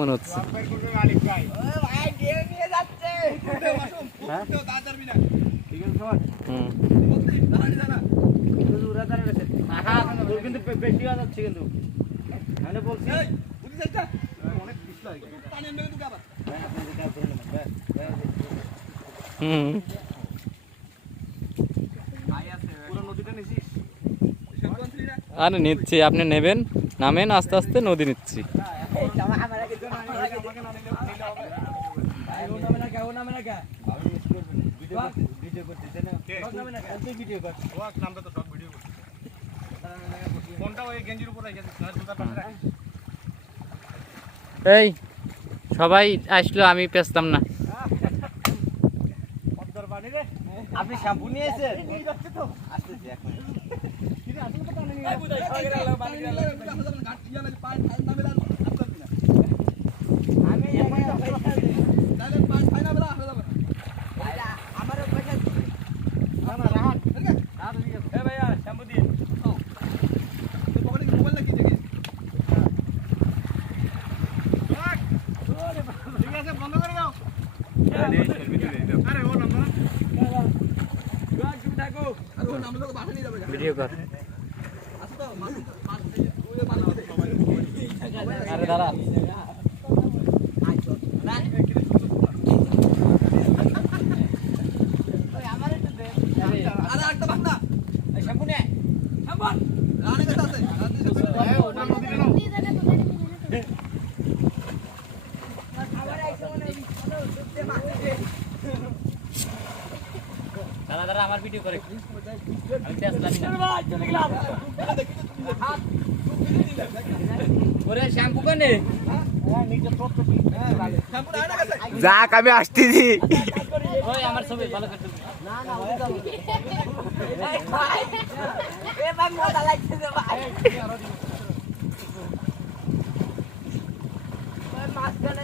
মনে হচ্ছে আরে নিচ্ছি, আপনি নেবেন, নামেন, আস্তে আস্তে নদী নিচ্ছি। এই সবাই আসলো, আমি পেছতাম না। আপনি শ্যাম্পু নিয়েছেন? ভিডিও কর। আরে দাঁড়া, আমার ভিডিও করে শ্যাম্পু কেনে যাক, আমি আসতেছি। আমার ছবি ভালো করে মাঝখানে